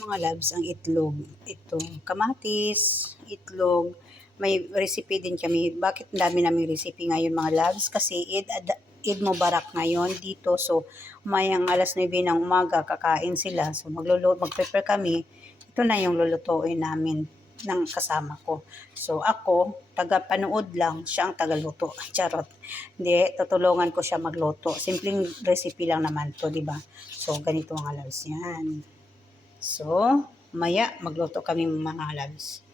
Mga loves, ang itlog, ito, kamatis, itlog, may recipe din kami. Bakit dami namin recipe ngayon mga loves? Kasi Eid Mubarak ngayon dito. So, mayang alas 9 ng umaga, kakain sila. So, mag-prepare kami. Ito na yung lulutuin namin ng kasama ko. So, ako, taga-panood lang, siya ang taga-luto. Charot. Hindi, tutulungan ko siya magluto. Simpleng recipe lang naman to, di ba? So, ganito mga loves yan. So, maya magluto kami mga loves.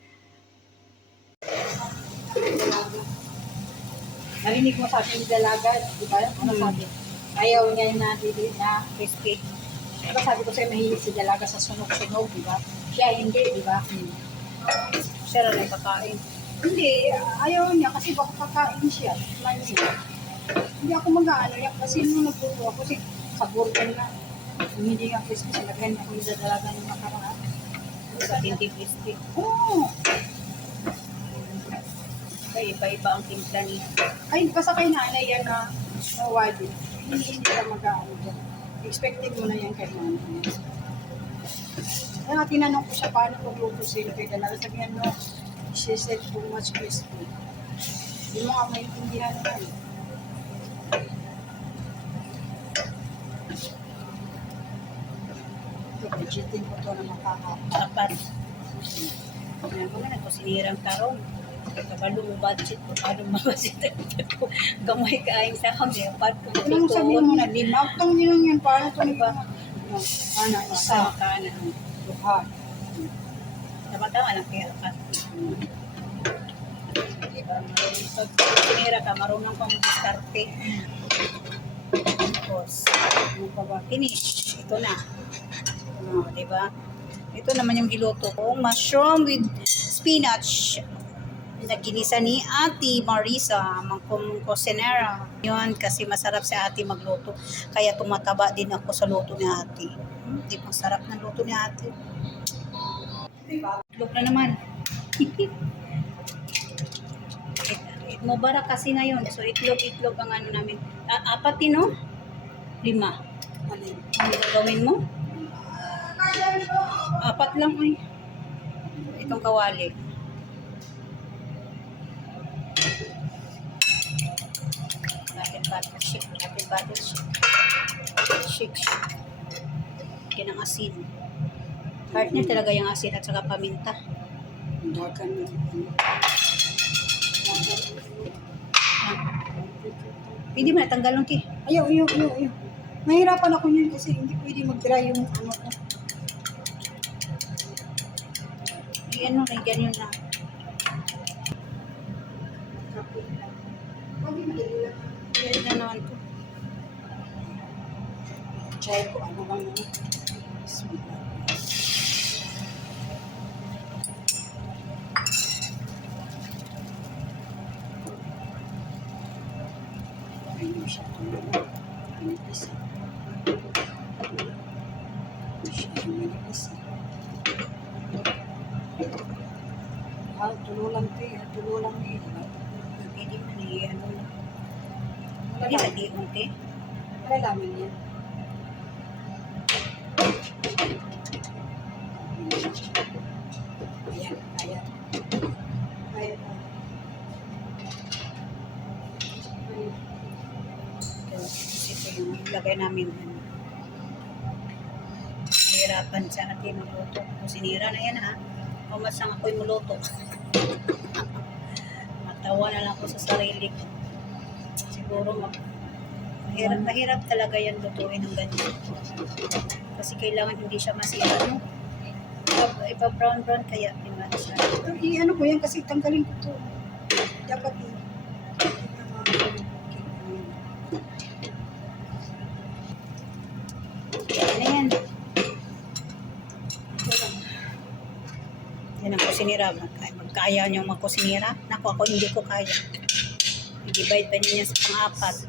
Narinig mo sabi ni Dalaga, di ba? Ano sabi? Ayaw niya na crispy. Diba sabi ko sa'yo, mahilig si Dalaga sa sunog-sunog, di ba? Siya hindi, di ba? Siya rin kakain. Hindi, ayaw niya kasi baka kakain siya. Hindi ako mag-aano niya kasi nung nagluto ako kasi sa burger na. Hindi nga crispy, sinagyan ako ni Dalaga ng makaraan. Sa hindi crispy. Oo. Kaya iba-iba ang timpla niya. Ay, basta kay nanay yan na wadi. Hindi ka mag-aano dyan. Expected mo na yan kay nanay. Kaya tinanong ko siya paano magluto sila kay Dalaga. Sabihan mo, she said too much crispy. Hindi mo nga maintindihan naman. Ito, budgetin ko to na Apat. Kaya ko na nagkusinirang tarong. Kabalo mo budget ko. Paano mabasit ko? Gamay kaayong sa kami. Apat ko. ano mo sabihin mo na, lima? Utang nyo lang yan. Paano ito Diba? Ana, isa. Kanan. Duha. Tama-tama lang kaya apat. Diba? Pag sinira ka, marunong kang diskarte. Tapos, ano pa ba? Finish. Ito na. Diba? Ito naman yung giluto ko. Mushroom with spinach. Naginisa ni Ate Marisa, mangkong kusinera. Yun, kasi masarap si Ate magluto. Kaya tumataba din ako sa luto ni Ate. Di masarap ng luto ni Ate. Itlog na naman. Eid Mubarak kasi ngayon. So, itlog ang ano namin. Apat din, no? 5. Ano gagawin mo? 4 lang, ay. Itong kawali. Natin butter shake. Yan ang asin. Part niya talaga yung asin at saka paminta. Dagan mo. Pwede mo natanggal nung ki. Ayaw. Mahirapan ako yun kasi hindi pwede mag-dry yung ano ko. May ganyan na. Yan na naman po. Try ko ano bang yun. Bismillah. Ayun siya. Manipis. Tulo lang eh. Pwede mo na ano na. Pwede na di unti. Malalaman yan. Ayan. Ito yung ilagay namin. Hirapan sa atin magluto. Kung sinira na yan ha. Pumas lang ako'y muluto. Matawa na lang ako sa sarili ko. Siguro mahirap talaga yan lutuin ng ganyan. Kasi kailangan hindi siya masira. No? Iba brown kaya naman siya. Ano ko yan kasi tanggalin ko to. Dapat Yan na yan. Yan ang kusinira. Magkaya niyong magkusinira. Naku, ako hindi ko kaya. I-divide pa niya sa pang-4.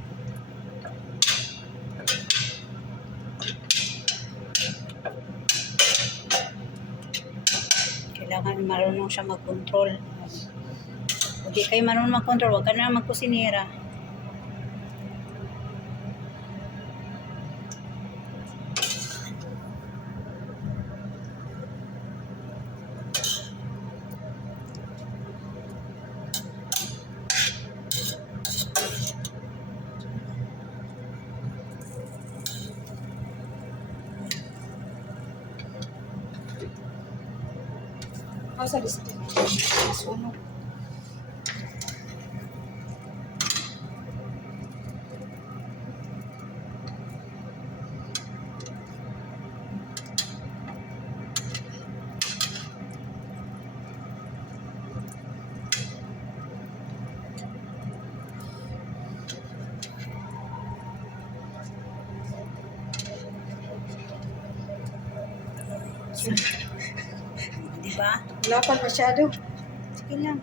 Kailangan marunong siya mag-control. Kung di kayo marunong mag-control, huwag ka na magkusinira. Sa lista. Masunog. Di ba? Wala pa masyado. Sige lang.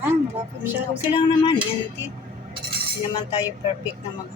Wala pa masyado. Okay lang naman yan. Hindi naman tayo perfect na mag...